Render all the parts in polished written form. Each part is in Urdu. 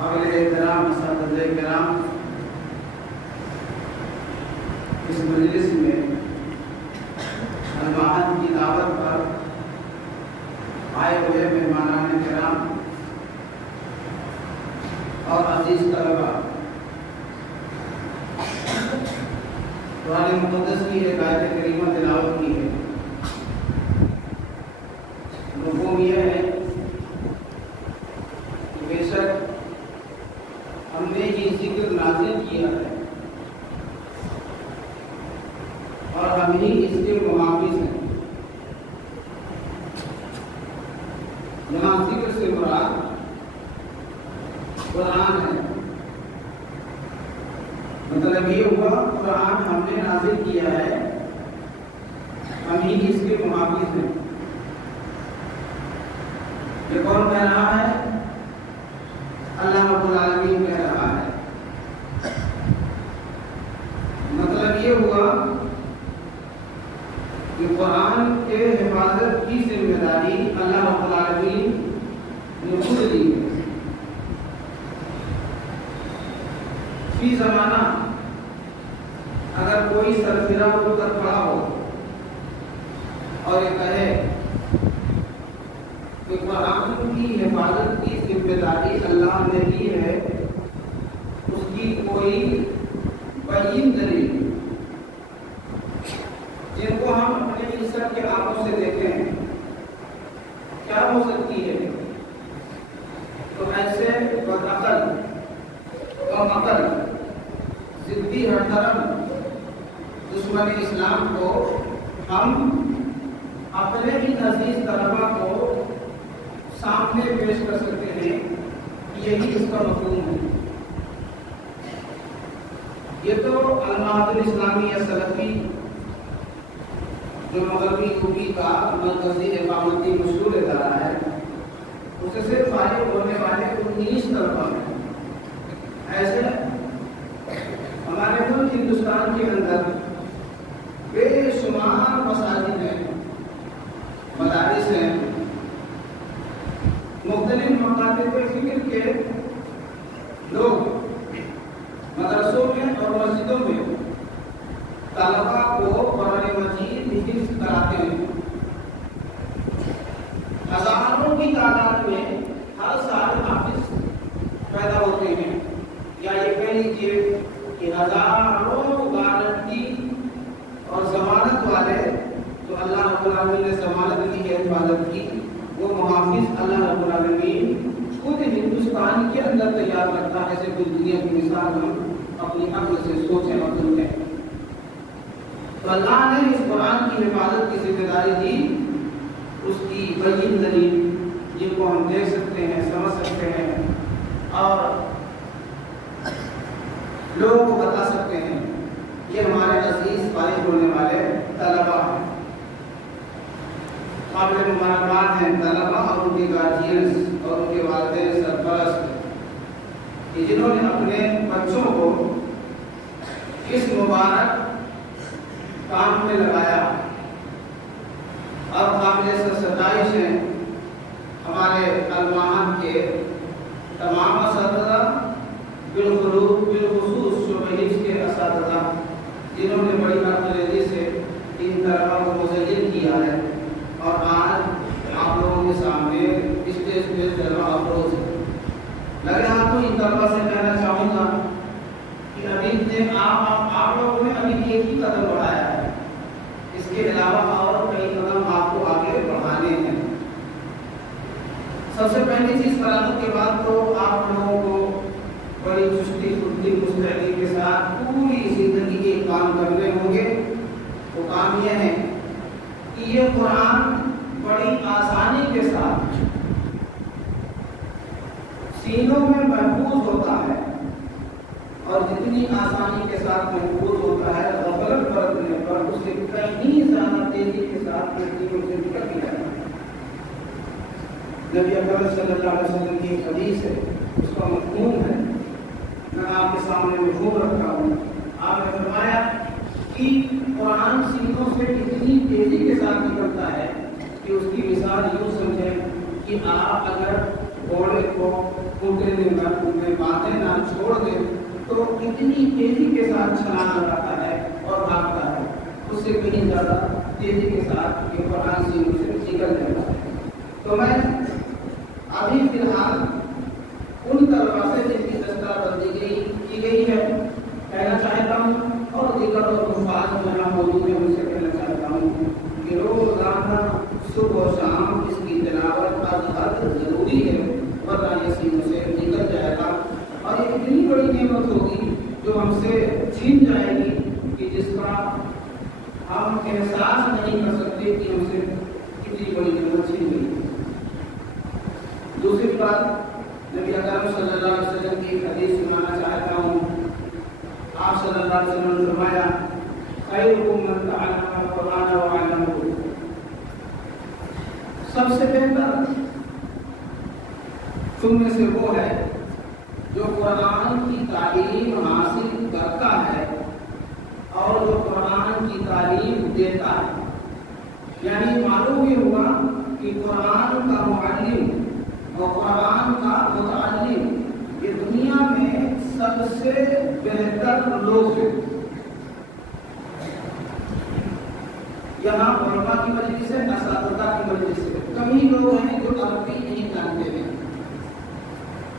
قابل احترام اساتذہ کرام، اس مجلس میں المعہد کی دعوت پر آئے ہوئے مہمانان کرام اور عزیز طلباء، قرآن مقدس کی ایک آیت کریمہ تلاوت کی ہے۔ مفہوم یہ ہے کہ بے شک ہم نے یہ ذکر نازل کیا ہے اور ہم ہی اس کے محافظ ہیں۔ یہاں ذکر سے مراد قرآن ہے، مطلب یہ ہوا قرآن ہم نے نازل کیا ہے، ہم ہی اس کے محافظ ہیں۔ یہ کون کہہ رہا ہے؟ اللہ رب العالمین کہہ رہا ہے۔ مطلب یہ ہوا کہ قرآن کے حفاظت کی ذمہ داری اللہ رب العالمین نے خود لی ہے۔ فی زمانہ اگر کوئی سرفراہ اٹھ کر کھڑا ہو اور یہ کہے کہ قرآن کی حفاظت کی ذمہ داری اللہ نے لی ہے، اس کی کوئی بین دلیل جن کو ہم اپنے عزت کے آنکھوں سے دیکھیں کیا ہو سکتی ہے؟ تو ایسے بدعقل ومکر ضدی ہرطرف دشمن اسلام کو ہم اپنے ہی عزیز طلباء کو سامنے پیش کر سکتے ہیں، یہی اس کا مفہوم ہے۔ یہ تو المعہد الاسلامی سلفی جو مغربی یوپی کا مرکزی اقامتی مشہور ادارہ ہے، اس سے فارغ ہونے والے 19 طلباء ہیں۔ ایسے ہمارے ملک ہندوستان کے اندر بے شمار مساجد ہیں، مدارس ہیں، مختلف مکاتب فکر کے لوگ مدرسوں میں اور مسجدوں میں طلباء کو قرآن مجید حفظ کراتے ہیں۔ ہزاروں کی تعداد میں ہر سال حافظ پیدا ہوتے ہیں، یا یہ کہہ لیجیے کہ ہزاروں گارنٹی اور ضمانت والے تو اللہ رب العالمین نے ضمانت کی ہے، حفاظت کی، وہ محافظ اللہ رب العالمین خود ہندوستان کے اندر تیار کرتا ہے۔ ایسے کوئی دنیا کی مثال ہم اپنی عقل سے سوچیں اور سمجھیں تو اللہ نے اس قرآن کی حفاظت کی ذمہ داری دی، اس کی بین دلیل جن کو ہم دیکھ سکتے ہیں، سمجھ سکتے ہیں اور لوگوں کو بتا سکتے ہیں۔ یہ ہمارے عزیز فارغ ہونے والے طلباء ہیں، قابل مبارکباد ہیں طلباء اور ان کے گارجینز اور ان کے والدین سرپرست کہ جنہوں نے اپنے بچوں کو اس مبارک کام میں لگایا۔ اور قابل ستائش ہیں ہمارے المعہد کے تمام اساتذہ، بالخصوص شعبہ حفظ کے اساتذہ جنہوں نے بڑی کارکردگی سے ان طلباء کو مزین کیا ہے، اور آج آپ لوگوں کے سامنے اسٹیج پہ جلوہ افروز ہے۔ لگے ہاتھوں ان طلباء سے کہنا چاہوں گا کہ ابھی آپ لوگوں نے ابھی ایک ہی قدم بڑھایا ہے، اس کے علاوہ اور کئی قدم آپ کو آگے بڑھانے ہیں۔ سب سے پہلی چیز فراغت کے بعد تو آپ لوگوں کو بڑی چستی پھرتی مستعدی کے ساتھ پوری زندگی کے کام کرنے ہوں گے۔ وہ کام یہ ہے کہ یہ قرآن بڑی آسانی کے ساتھ سینوں میں محفوظ ہوتا ہے، اور جتنی آسانی کے ساتھ محفوظ ہوتا ہے غفلت برتنے پر اس سے کہیں زیادہ تیزی کے ساتھ ترتیبوں سے نکل بھی جاتا ہے۔ نبی اکرم صلی اللہ علیہ وسلم کی ایک حدیث ہے، اس کا مفہوم ہے، میں آپ کے سامنے مفہوم رکھا ہوں۔ آپ نے فرمایا کہ قرآن سینوں سے اتنی تیزی کے ساتھ نکلتا ہے کہ اس کی مثال یوں سمجھیں کہ آپ اگر گھوڑے کو اونٹنے میں مارے نہ چھوڑ دے تو اتنی تیزی کے ساتھ چھلانگ لگاتا ہے اور بھاگتا ہے، اس سے کہیں زیادہ تیزی کے ساتھ یہ قرآن سینوں سے نکل جاتا ہے۔ تو میں ابھی فی الحال ان طلباء سے جن کی تذکرہ بندی کی گئی ہے کہنا چاہتا ہوں، اور دیگر الفاظ جو یہاں موجود ہیں ان سے کہنا چاہتا ہوں کہ روزانہ صبح و شام اس کی تلاوت از حد ضروری ہے، ورنہ یہ سینوں سے نکل جائے گا اور یہ اتنی بڑی نعمت ہوگی جو ہم سے چھین جائے گی کہ جس کا ہم احساس نہیں کر سکتے کہ ہم سے کتنی بڑی نعمت چھین گئی۔ دوسری بات، نبی اکرم صلی اللہ علیہ وسلم کی ایک حدیث سنانا چاہتا ہوں۔ آپ صلی اللہ علیہ وسلم نے فرمایا خیرکم من تعلم القرآن وعلمہ، سب سے بہتر تم میں سے وہ ہے جو قرآن کی تعلیم حاصل کرتا ہے اور جو قرآن کی تعلیم دیتا ہے۔ یعنی معلوم یہ ہوا کہ قرآن کا معلم اور قرآن کا متعلم یہ دنیا میں سب سے بہتر لوگ ہیں۔ یہاں علماء کی مجلس ہے، اساتذہ کی مجلس ہے، کم ہی لوگ ہیں جو عربی نہیں جانتے ہیں۔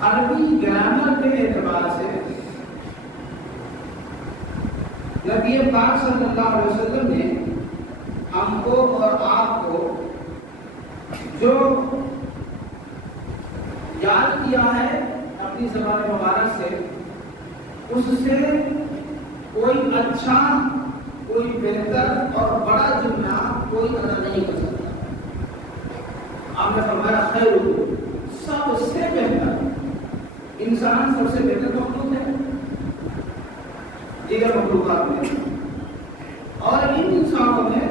عربی گرامر کے اعتبار سے نبی پاک صلی اللہ علیہ وسلم نے ہم کو اور آپ کو جو یاد کیا ہے اپنی زبان مبارک سے، اس سے کوئی اچھا، کوئی بہتر اور بڑا جملہ کوئی ادا نہیں کر سکتا۔ آپ نے فرمایا خیر، سب سے بہتر انسان سب سے بہتر مخلوق ہے دیگر مخلوقات میں، اور ان انسانوں میں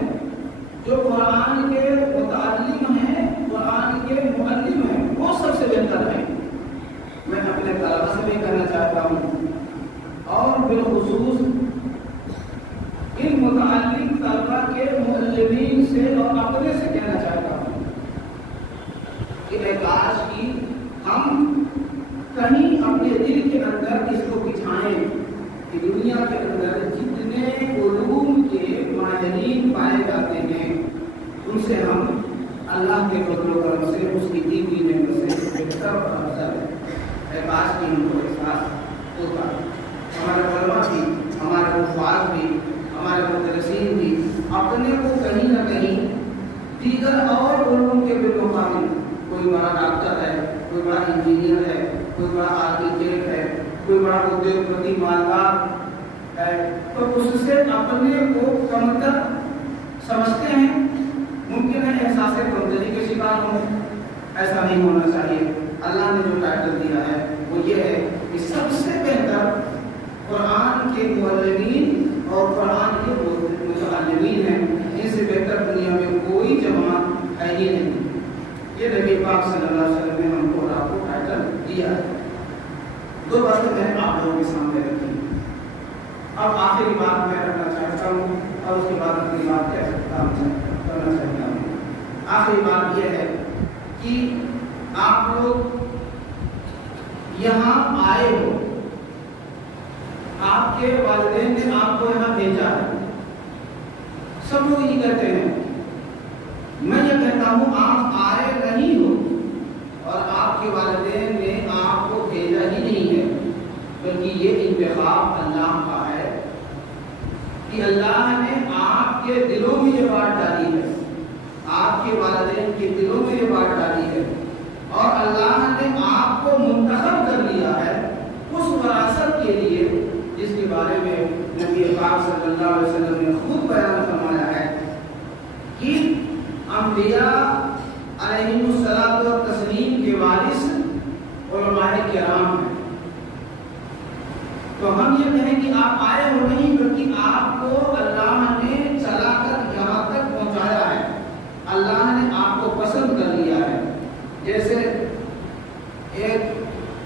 جو قرآن کے متعلم ہیں، قرآن کے معلم ہیں، وہ سب سے بہتر ہیں۔ میں اپنے طلبہ سے بھی کہنا چاہتا ہوں اور بالخصوص ان متعلم طلبہ کے معلمین سے اور اپنے سے کہنا چاہتا ہوں کہ کاش کی ہم کہیں اپنے دل کے اندر اس کو بچھائیں کہ دنیا کے اندر جتنے علوم کے ماہرین پائے جاتے ہیں ان سے ہم اللہ کے فضل و کرم سے، اس کی دی ہوئی نعمت سے بہتر اور افضل ہے۔ کاش کی ہم کو احساس ہوتا۔ ہمارے علماء بھی، ہمارے حفاظ بھی، ہمارے مدرسین بھی اپنے کو کہیں نہ کہیں دیگر اور علوم کے بالمقابل، کوئی بڑا ڈاکٹر ہے، کوئی بڑا انجینئر ہے، کوئی بڑا آرکیٹیکٹ ہے، کوئی بڑا ادیوگپتی مالدار ہے، تو اس سے اپنے کو کمتر سمجھتے ہیں، ممکن ہے احساس کمتری کے شکار ہوں۔ ایسا نہیں ہونا چاہیے۔ اللہ نے جو ٹائٹل دیا ہے وہ یہ ہے کہ سب سے بہتر قرآن کے معلمین اور قرآن کے متعلمین ہیں، ان سے بہتر دنیا میں کوئی جماعت ہے ہی نہیں۔ یہ نبی پاک صلی اللہ علیہ وسلم نے ہم کو آپ کو ٹائٹل دیا ہے۔ دو باتیں میں آپ لوگوں کے سامنے رکھی۔ اب آخری بات میں رکھنا چاہتا ہوں اور اس کے بعد اپنی بات کرنا چاہتا ہوں۔ آخری بات یہ ہے کہ آپ لوگ یہاں آئے ہو، آپ کے والدین نے آپ کو یہاں بھیجا ہے، سب لوگ یہ کہتے ہیں۔ میں یہ کہتا ہوں آپ آئے نہیں ہو اور آپ کے والدین نے آپ کو بھیجا ہی نہیں ہے، بلکہ یہ انتخاب اللہ کا ہے کہ اللہ نے آپ کے دلوں میں یہ بات ڈالی ہے، آپ کے والدین کے دلوں میں یہ بات ڈالی ہے، اور اللہ نے آپ کو منتخب کر لیا ہے اس وراثت کے لیے جس کے بارے میں نبی پاک صلی اللہ علیہ وسلم نے خود بیان فرمایا ہے کہ انبیاء علیہم الصلاۃ والتسلیم کے وارث علماء کرام ہیں۔ تو ہم یہ کہیں کہ آپ آئے ہو نہیں، بلکہ آپ کو اللہ نے چلا کر یہاں تک پہنچایا ہے، اللہ نے آپ کو پسند کر لیا ہے۔ جیسے ایک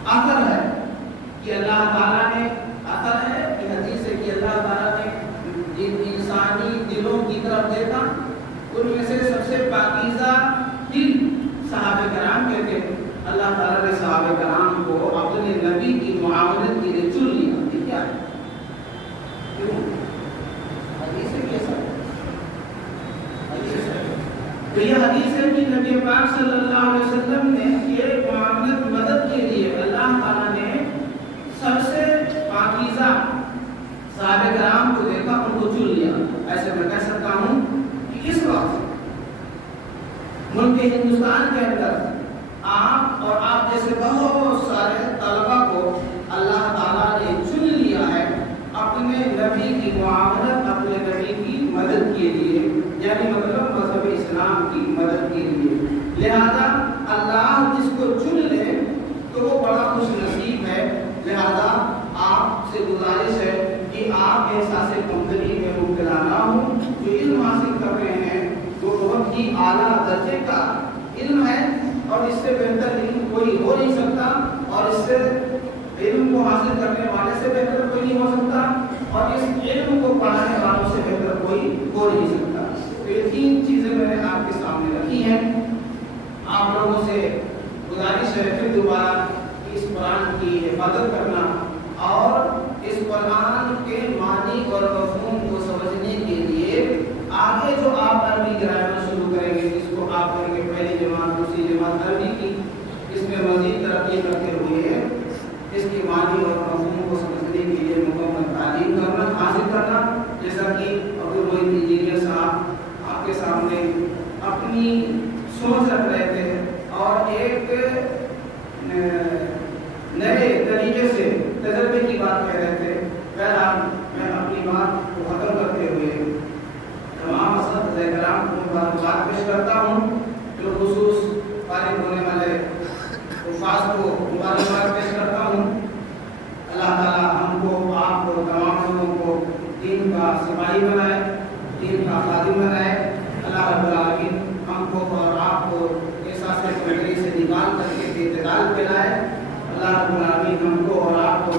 اثر ہے کہ اللہ تعالیٰ نے، اثر ہے کہ حدیث ہے کہ اللہ تعالیٰ نے جن انسانی دلوں کی طرف دیکھا ان میں سے سب سے پاکیزہ دل صحابہ کرام کے تھے۔ اللہ تعالیٰ نے صحابہ کرام کو اپنے نبی کی معاونت تو یہ حدیث ہے کہ نبی پاک صلی اللہ علیہ وسلم نے یہ معاملت مدد کے لیے اللہ تعالیٰ نے سب سے پاکیزہ صحابہ کرام کو دیکھا، ان کو چن لیا۔ ایسے میں کہہ سکتا ہوں کہ اس وقت ملک ہندوستان کے اندر آپ اور آپ جیسے بہت سارے طلبا کو اللہ تعالیٰ نے چن لیا ہے اپنے نبی کی معاونت، اپنے نبی کی مدد کے لیے، یعنی مطلب مذہب اسلام کی مدد کے لیے۔ لہذا اللہ جس کو چن لے تو وہ بڑا خوش نصیب ہے۔ لہذا آپ سے گزارش ہے کہ آپ احساس کمتری میں مبتلا نہ ہوں۔ جو علم حاصل کر رہے ہیں وہ بہت ہی اعلیٰ درجے کا علم ہے، اور اس سے بہتر علم کوئی ہو نہیں سکتا، اور اس سے علم کو حاصل کرنے والے سے بہتر کوئی نہیں ہو سکتا، اور اس علم کو پڑھانے والوں سے بہتر کوئی ہو نہیں سکتا۔ تو یہ تین چیزیں میں نے آپ کے سامنے رکھی ہیں۔ آپ لوگوں سے گزارش ہے پھر دوبارہ اس قرآن کی حفاظت کرنا اور اس قرآن کے معنی اور مفہوم کو سمجھنے کے لیے آگے جو آپ عربی گرامر شروع کریں گے، جس کو آپ کریں گے پہلی جماعت، دوسری جماعت عربی کی، اس میں مزید ترقی کرتے ہوئے اس کی معنی اور مفہوم کو سمجھنے کے لیے مکمل تعلیم کرنا، حاصل کرنا، جیسا کہ عبدالمعید انجینئر صاحب آپ کے سامنے اپنی سوچ رکھ رہے تھے اور ایک نئے طریقے سے تجربے کی بات کہہ رہے تھے۔ بہرحال میں اپنی بات کو ختم کرتے ہوئے تمام اساتذہ کرام کو مبارکباد پیش کرتا ہوں، بالخصوص فارغ ہونے والے حفاظ کو مبارکباد پیش کرتا ہوں۔ اللہ تعالیٰ ہم کو، آپ کو، تمام لوگوں کو دین کا سپاہی بنائے، دین کا خادم بنائے۔ اللہ رب العالمین ہم کو اور آپ کو احساس کمتری سے نکال کر کے اعتدال پہ لائے۔ اللہ رب العالمین ہم کو اور آپ کو